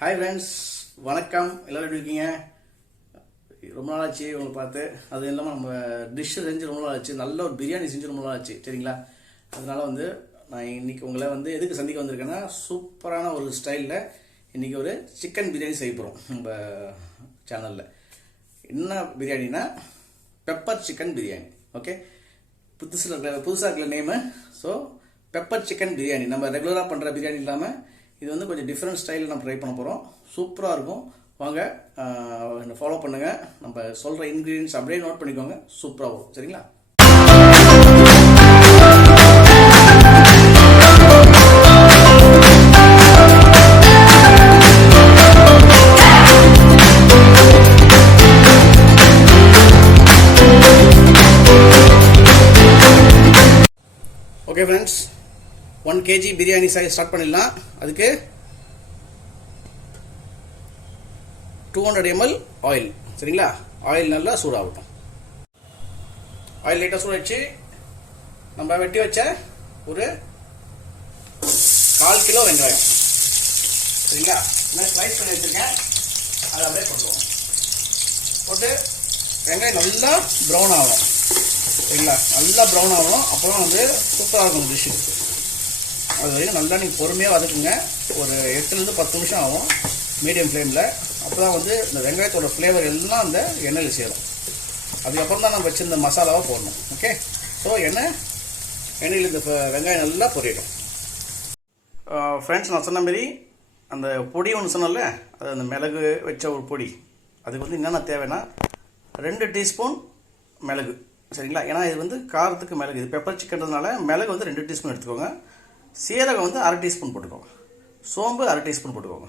Hi friends, வணக்கம். எல்லோரும் எப்படி இருக்கீங்க? ரொம்ப நாள் ஆச்சு உங்களை பார்த்து. அது இல்லாமல் நம்ம டிஷ் செஞ்சு ரொம்ப நாள் ஆச்சு. நல்ல ஒரு பிரியாணி செஞ்சு ரொம்ப நாள் ஆச்சு, சரிங்களா? அதனால நான் இன்னைக்கு உங்களை எதுக்கு சந்திக்க வந்திருக்கேன்னா, சூப்பரான ஒரு ஸ்டைலில் இன்னைக்கு ஒரு சிக்கன் பிரியாணி செய்ய போகிறோம் நம்ம சேனலில். என்ன பிரியாணினா பெப்பர் சிக்கன் பிரியாணி. ஓகே, புதுசாக இருக்கிற name. So pepper chicken biryani நம்ம ரெகுலராக பண்ணுற பிரியாணி இல்லாமல் இது கொஞ்சம் டிஃப்ரெண்ட் ஸ்டைலில் நம்ம ட்ரை பண்ண போகிறோம். சூப்பராக இருக்கும். வாங்க ஃபாலோ பண்ணுங்கள். நம்ம சொல்கிற இன்க்ரீடியன்ஸ் அப்படியே நோட் பண்ணிக்கோங்க. சூப்பராக வரும், சரிங்களா? Okay friends, 1 kg biryani start பண்ணிடலாம். அதுக்கு 200 ml ஆயில், சரிங்களா? ஆயில் நல்லா சூடாகட்டும். ஆயில் லைட்டாக சூடாச்சு. நம்ம வெட்டி வச்ச ஒரு 1/4 கிலோ வெங்காயம், சரிங்களா? நான் ஸ்லைஸ் பண்ணி வச்சுருக்கேன். அதை அப்படியே போட்டுருவோம். போட்டு வெங்காயம் நல்லா ப்ரௌன் ஆகணும், சரிங்களா? நல்லா ப்ரௌன் ஆகணும். அப்போ தான் சூப்பராக இருக்கும் டிஷ்ஷு. அது வரைக்கும் நல்லா நீங்கள் பொறுமையாக வதக்குங்க. ஒரு 8 to 10 நிமிஷம் ஆகும் மீடியம் ஃப்ளேமில். அப்போ தான் இந்த வெங்காயத்தோட ஃப்ளேவர் எல்லாம் அந்த எண்ணெயில் சேரும். அதுக்கப்புறம் தான் நம்ம வச்சு இந்த மசாலாவை போடணும். ஓகே, ஸோ எண்ணெயில் இந்த வெங்காயம் நல்லா பொரியடும். ஃப்ரெண்ட்ஸ், நான் சொன்ன மாரி அந்த பொடி ஒன்று சொன்னல, அது அந்த மிளகு வச்ச ஒரு பொடி. அதுக்கு என்னென்ன தேவைன்னா 2 டீஸ்பூன் மிளகு, சரிங்களா? ஏன்னா இது காரத்துக்கு மிளகு, இது பெப்பர் சிக்கன்றதுனால மிளகு 2 டீஸ்பூன் எடுத்துக்கோங்க. சீரகம் 1/2 டீஸ்பூன் போட்டுக்கோங்க. சோம்பு 1/2 டீஸ்பூன் போட்டுக்கோங்க.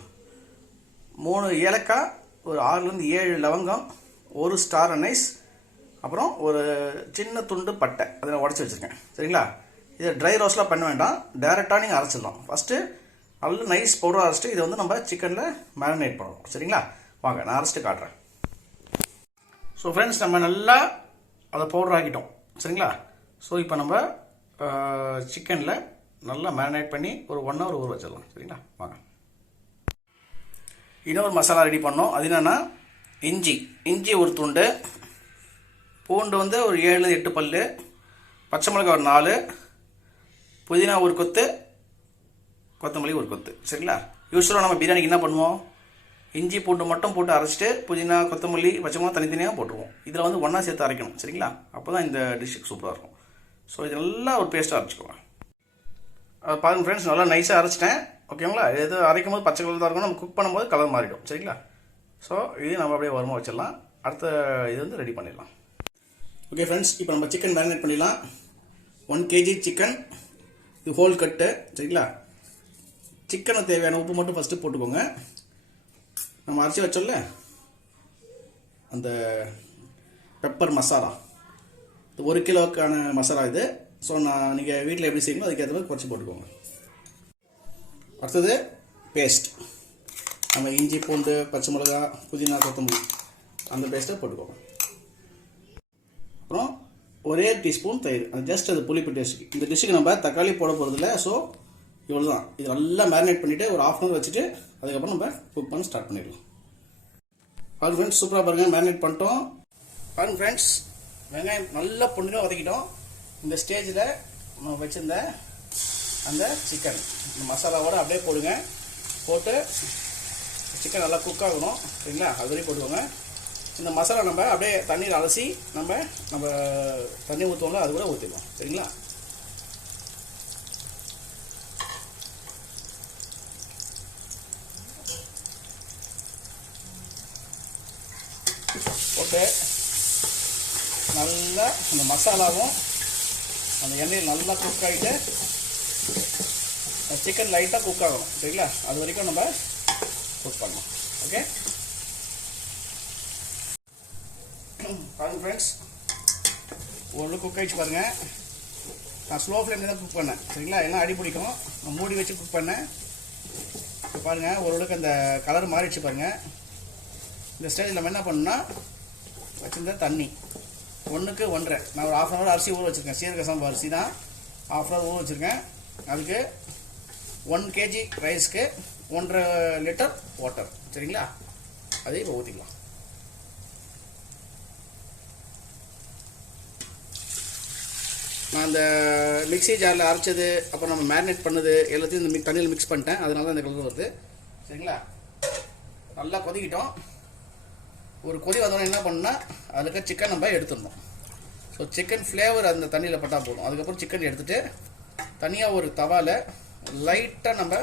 3 ஏலக்காய், ஒரு 6 to 7 லவங்கம், ஒரு ஸ்டார் அனைஸ், அப்புறம் ஒரு சின்ன துண்டு பட்டை அதில் உடச்சி வச்சுருக்கேன், சரிங்களா? இதை ட்ரை ரோஸ்ட்லாம் பண்ண வேண்டாம், டைரெக்டாக நீங்கள் அரைச்சிடலாம். ஃபஸ்ட்டு நல்ல நைஸ் பவுடர் அரைச்சிட்டு இதை நம்ம சிக்கனில் மேரினேட் பண்ணணும், சரிங்களா? வாங்க நான் அரைச்சிட்டு காட்டுறேன். ஸோ ஃப்ரெண்ட்ஸ், நம்ம நல்லா அதை பவுடர் ஆக்கிட்டோம், சரிங்களா? ஸோ இப்போ நம்ம சிக்கனில் நல்லா மேரினேட் பண்ணி ஒரு 1 hour ஊற வச்சிடலாம், சரிங்களா? வாங்க. இன்னொரு மசாலா ரெடி பண்ணோம். அது என்னென்னா இஞ்சி ஒரு துண்டு, பூண்டு ஒரு 7 to 8 பல், பச்சை மிளகாய் ஒரு 4, புதினா ஒரு கொத்து, கொத்தமல்லி ஒரு கொத்து, சரிங்களா? யூஸ்வலாக நம்ம பிரியாணிக்கு என்ன பண்ணுவோம், இஞ்சி பூண்டு மட்டும் போட்டு அரைச்சிட்டு புதினா கொத்தமல்லி பச்சை மிளகாய் தனித்தனியாக போட்டுருவோம். இதில் ஒன்றா சேர்த்து அரைக்கணும், சரிங்களா? அப்போ தான் இந்த டிஷ்ஷுக்கு சூப்பராக இருக்கும். ஸோ இது நல்லா ஒரு பேஸ்ட்டாக அரைச்சிக்குவோம். பாருங்கள் ஃப்ரெண்ட்ஸ், நல்லா நைஸாக அரைச்சிட்டேன். ஓகேங்களா? இது அரைக்கும் போது பச்சை கலர் தான் இருக்கும், நம்ம குக் பண்ணும்போது கலர் மாறிடும், சரிங்களா? ஸோ இது நம்ம அப்படியே வருமா வச்சிடலாம். அடுத்த இது ரெடி பண்ணிடலாம். ஓகே ஃப்ரெண்ட்ஸ், இப்போ நம்ம சிக்கன் மேரினேட் பண்ணிடலாம். 1 kg சிக்கன், இது ஹோல் கட்டு, சரிங்களா? சிக்கனுக்கு தேவையான உப்பு மட்டும் ஃபஸ்ட்டு போட்டுக்கோங்க. நம்ம அரைச்சி வச்சோம்ல அந்த பெப்பர் மசாலா, இது 1 கிலோக்கான மசாலா இது. ஸோ நீங்கள் வீட்டில் எப்படி செய்யணும் அதுக்கேற்ற மாதிரி குறைச்சி போட்டுக்கோங்க. அடுத்தது பேஸ்ட், நம்ம இஞ்சி பூண்டு பச்சை மிளகா புதினா கொத்தமல்லி அந்த பேஸ்ட்டை போட்டுக்கோங்க. அப்புறம் ஒரே டீஸ்பூன் தயிர், அது ஜஸ்ட் அது புளிப்பு டேஸ்ட்டுக்கு. இந்த டிஷ்ஷுக்கு நம்ம தக்காளி போட போகிறதில்ல. ஸோ இவ்வளோ தான். இது நல்லா மேரினேட் பண்ணிவிட்டு ஒரு 1/2 hour வச்சுட்டு அதுக்கப்புறம் நம்ம குக் பண்ண ஸ்டார்ட் பண்ணிடலாம். பாருங்க ஃப்ரெண்ட்ஸ், சூப்பராக பாருங்கள், மேரினேட் பண்ணிட்டோம். பாருங்க ஃப்ரெண்ட்ஸ், வெங்காயம் நல்லா பொண்ணுங்க வதக்கிட்டோம். இந்த ஸ்டேஜில் நம்ம வச்சுருந்த அந்த சிக்கன் இந்த மசாலாவோடு அப்படியே போடுங்க. போட்டு சிக்கன் நல்லா குக் ஆகணும், சரிங்களா? அது வரைக்கும் போடுவாங்க. இந்த மசாலா நம்ம அப்படியே தண்ணீர் அலசி நம்ம தண்ணி ஊற்றுவோம்ல, அது கூட ஊற்றிடுவோம், சரிங்களா? போட்டு நல்லா அந்த மசாலாவும் அந்த எண்ணெயில் நல்லா குக் ஆகிட்டு சிக்கன் லைட்டாக குக் ஆகணும், சரிங்களா? அது வரைக்கும் நம்ம குக் பண்ணணும். ஓகே பாருங்கள் ஃப்ரெண்ட்ஸ், ஓரளவு குக் ஆகிடுச்சு பாருங்கள். நான் ஸ்லோ ஃப்ளேமில் தான் குக் பண்ணேன், சரிங்களா? எல்லாம் அடி பிடிக்கும். நான் மூடி வச்சு குக் பண்ணேன். இப்போ பாருங்கள், ஓரளவுக்கு அந்த கலர் மாறிடுச்சு பாருங்கள். இந்த ஸ்டேஜில் நம்ம என்ன பண்ணணும்னா வச்சுருந்த தண்ணி 1க்கு 1.5, நான் ஒரு 1/2 hour அரிசி ஊற வச்சுருக்கேன். சீரக சம்பா அரிசி தான் 1/2 hour ஊற வச்சுருக்கேன். அதுக்கு 1 kg ரைஸ்க்கு 1.5 லிட்டர் வாட்டர். சரிங்களா, அதையும் இப்போ ஊற்றிக்கலாம். நான் அந்த மிக்ஸி ஜாரில் அரைச்சது அப்புறம் நம்ம மேரினேட் பண்ணது எல்லாத்தையும் இந்த தண்ணியில் மிக்ஸ் பண்ணிட்டேன், அதனால தான் இந்த கலர் வருது. சரிங்களா, நல்லா கொதிக்கிட்டோம். ஒரு கொதி வந்தோடனே என்ன பண்ணணும்னா அதில் இருக்க சிக்கன் நம்ம எடுத்துடணும். ஸோ சிக்கன் ஃப்ளேவர் அந்த தண்ணியில் பட்டால் போதும். அதுக்கப்புறம் சிக்கன் எடுத்துகிட்டு தனியாக ஒரு தவாவில் லைட்டாக நம்ம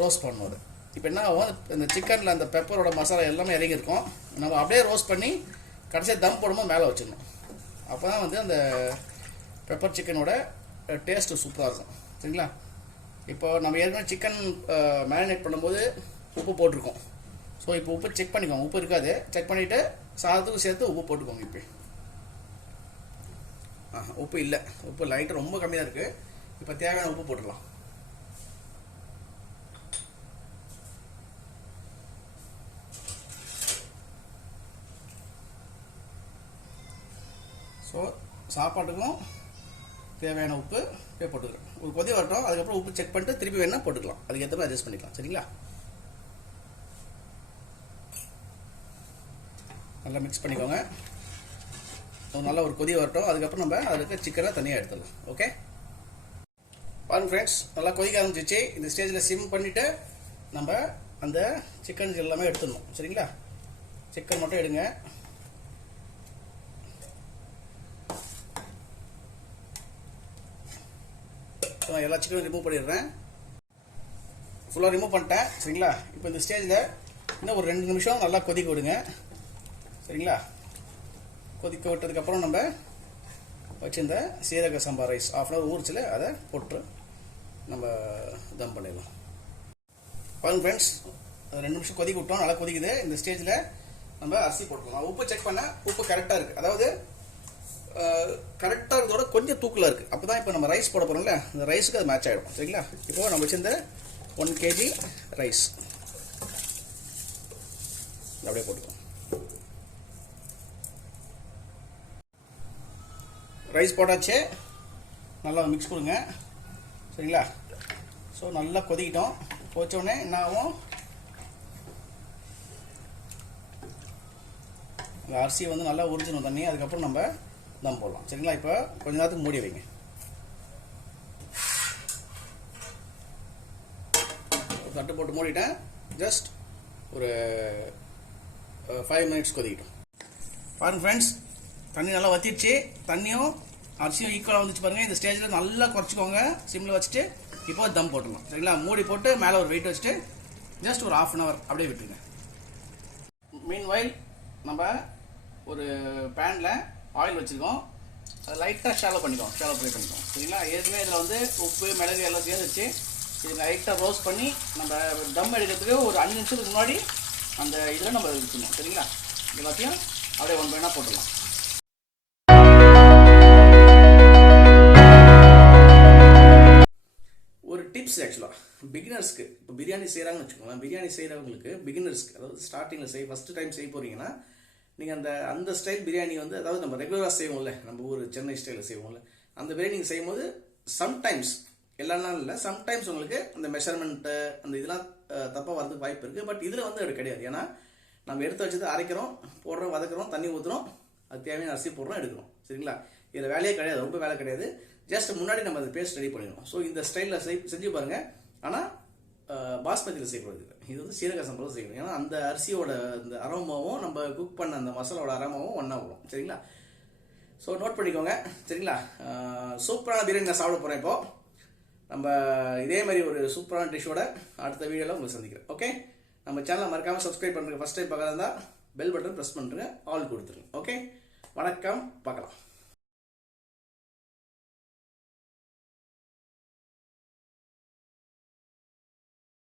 ரோஸ்ட் பண்ணணும். அது இப்போ என்ன ஆகும், இந்த சிக்கனில் அந்த பெப்பரோட மசாலா எல்லாமே இறங்கியிருக்கும். நம்ம அப்படியே ரோஸ்ட் பண்ணி கடைசியாக தம் போடும்போது மேலே வச்சிடணும். அப்போ தான் வந்து அந்த பெப்பர் சிக்கனோட டேஸ்ட்டு சூப்பராக இருக்கும். சரிங்களா, இப்போ நம்ம ஏற்கனவே சிக்கன் மேரினேட் பண்ணும்போது உப்பு போட்டிருக்கோம். ஸோ இப்போ உப்பு செக் பண்ணிக்கோங்க. உப்பு இருக்காது, செக் பண்ணிவிட்டு சாதத்துக்கும் சேர்த்து உப்பு போட்டுக்கோங்க. இப்போ உப்பு இல்லை, உப்பு லைட்டாக ரொம்ப கம்மியாக இருக்குது. இப்போ தேவையான உப்பு போட்டுடலாம். ஸோ சாப்பாட்டுக்கும் தேவையான உப்பு போட்டுக்கிறேன். ஒரு கொதி வரட்டும், அதுக்கப்புறம் உப்பு செக் பண்ணிட்டு திருப்பி வேணால் போட்டுக்கலாம். அதுக்கு ஏற்ற மாதிரி அட்ஜஸ்ட் பண்ணிக்கலாம். சரிங்களா, நல்லா மிக்ஸ் பண்ணிக்கோங்க. நல்ல ஒரு கொதி வரட்டும், அதுக்கப்புறம் நம்ம அதில் இருக்க சிக்கனை தனியாக எடுத்துடலாம். ஓகே, பாருங்க ஃப்ரெண்ட்ஸ், நல்லா கொதிக்க ஆரம்பிச்சிச்சு. இந்த ஸ்டேஜில் சிம் பண்ணிவிட்டு நம்ம அந்த சிக்கன் எல்லாமே எடுத்துடணும். சரிங்களா, சிக்கன் மட்டும் எடுங்க. எல்லா சிக்கனும் ரிமூவ் பண்ணிடுறேன். ஃபுல்லாக ரிமூவ் பண்ணிட்டேன். சரிங்களா, இப்போ இந்த ஸ்டேஜில் இன்னும் ஒரு 2 நிமிஷம் நல்லா கொதிக்க விடுங்க. சரிங்களா, கொதிக்க விட்டதுக்கப்புறம் நம்ம வச்சுருந்த சீரக சம்பா ரைஸ் 1/2 hour ஊறிச்சில் அதை போட்டு நம்ம தம் பண்ணிடலாம். பாருங்க ஃப்ரெண்ட்ஸ், 2 நிமிஷம் கொதிக்க விட்டோம், நல்லா கொதிக்குது. இந்த ஸ்டேஜில் நம்ம அரிசி போட்டுக்கலாம். உப்பு செக் பண்ணால் உப்பு கரெக்டாக இருக்குது, அதாவது கரெக்டாக இருக்கிறதோட கொஞ்சம் தூக்கில் இருக்குது. அப்போ தான் இப்போ நம்ம ரைஸ் போட போகிறோம்ல, இந்த ரைஸுக்கு அது மேட்ச் ஆகிடும். சரிங்களா, இப்போது நம்ம வச்சுருந்த 1 kg ரைஸ் அப்படியே போட்டுக்கலாம். ரைஸ் போட்டாச்சு, நல்லா மிக்ஸ் கொடுங்க. சரிங்களா, ஸோ நல்லா கொதிக்கிட்டோம். கொதிச்சோடனே என்ன ஆகும், அரிசி வந்து நல்லா உறிஞ்சிடும் தண்ணி. அதுக்கப்புறம் நம்ம தம் போடலாம். சரிங்களா, இப்போ கொஞ்ச நேரத்துக்கு மூடி வைங்க. தட்டு போட்டு மூடிட்டேன். ஜஸ்ட் ஒரு 5 minutes கொதிக்கிட்டோம். பாருங்க ஃப்ரெண்ட்ஸ், தண்ணி நல்லா வத்திடுச்சு. தண்ணியும் அரிசியும் ஈக்குவலாக வந்துச்சு பாருங்கள். இந்த ஸ்டேஜில் நல்லா குறைச்சிக்கோங்க, சிம்மில் வச்சுட்டு இப்போ தம் போட்டுடலாம். சரிங்களா, மூடி போட்டு மேலே ஒரு வெயிட் வச்சுட்டு ஜஸ்ட் ஒரு 1/2 hour அப்படியே விட்டுருங்க. மீன்வைல் நம்ம ஒரு பேனில் ஆயில் வச்சுருக்கோம். அதை லைட்டாக ஷாலோ ஃப்ரை பண்ணிக்கோம். சரிங்களா, ஏற்கனவே இதில் வந்து உப்பு மிளகு எல்லாம் சேர்ந்து வச்சு இது லைட்டாக ரோஸ்ட் பண்ணி நம்ம தம் எடுக்கிறதுக்கு ஒரு 5 நிமிஷத்துக்கு முன்னாடி அந்த இதில் நம்ம வச்சுக்கணும். சரிங்களா, எல்லாத்தையும் அப்படியே 1 by 1 போட்டுடலாம். ஒரு டிப்ஸ் ஆக்சுவலாக பிகினர்ஸ்க்கு, இப்போ பிரியாணி செய்கிறாங்கன்னு வச்சுக்கோங்களேன். பிரியாணி செய்கிறவங்களுக்கு பிகினர்ஸ்க்கு, அதாவது ஸ்டார்டிங்கில் ஃபஸ்ட்டு டைம் செய்ய போகிறீங்கன்னா நீங்கள் அந்த ஸ்டைல் பிரியாணி வந்து, அதாவது நம்ம ரெகுலராக செய்வோம்ல, நம்ம ஊர் சென்னை ஸ்டைலில் செய்வோம்ல, அந்த பிரியாணி நீங்கள் செய்யும்போது சம்டைம்ஸ், எல்லா நாளும் இல்லை, சம்டைம்ஸ் உங்களுக்கு அந்த மெஷர்மெண்ட்டு அந்த இதெல்லாம் தப்பாக வரதுக்கு வாய்ப்பு இருக்குது. பட் இதில் வந்து அப்படி கிடையாது. ஏன்னா நம்ம எடுத்து வச்சது அரைக்கிறோம், போடுறோம், வதக்குறோம், தண்ணி ஊற்றுறோம், அது தேவையான அரிசி போடுறோம், எடுக்கிறோம். சரிங்களா, இதில் வேலையே கிடையாது, ரொம்ப வேலை கிடையாது. ஜஸ்ட் முன்னாடி நம்ம அந்த பேஸ்ட் ரெடி பண்ணிடணும். ஸோ இந்த ஸ்டைலில் செஞ்சு பாருங்கள். ஆனால் பாஸ்மதியில் செய்யக்கூடாது. இது வந்து சீரக சம்பளம் செய்யணும். ஏன்னா அந்த அரிசியோட அந்த அரோமாவும் நம்ம குக் பண்ண அந்த மசாலாவோட அரோமாவும் ஒன்றா வரும். சரிங்களா, ஸோ நோட் பண்ணிக்கோங்க. சரிங்களா, சூப்பரான பிரியாணி நான் சாப்பிட போகிறேன். இப்போது நம்ம இதே மாதிரி ஒரு சூப்பரான டிஷ்ஷோட அடுத்த வீடியோவில் உங்களை சந்திக்கிறேன். ஓகே, நம்ம சேனலை மறக்காமல் சப்ஸ்கிரைப் பண்ணுறேன். ஃபஸ்ட் டைம் பார்க்குறதா பெல் பட்டன் ப்ரெஸ் பண்ணுறேன், ஆல் கொடுத்துருங்க. ஓகே, வணக்கம், பார்க்கலாம்.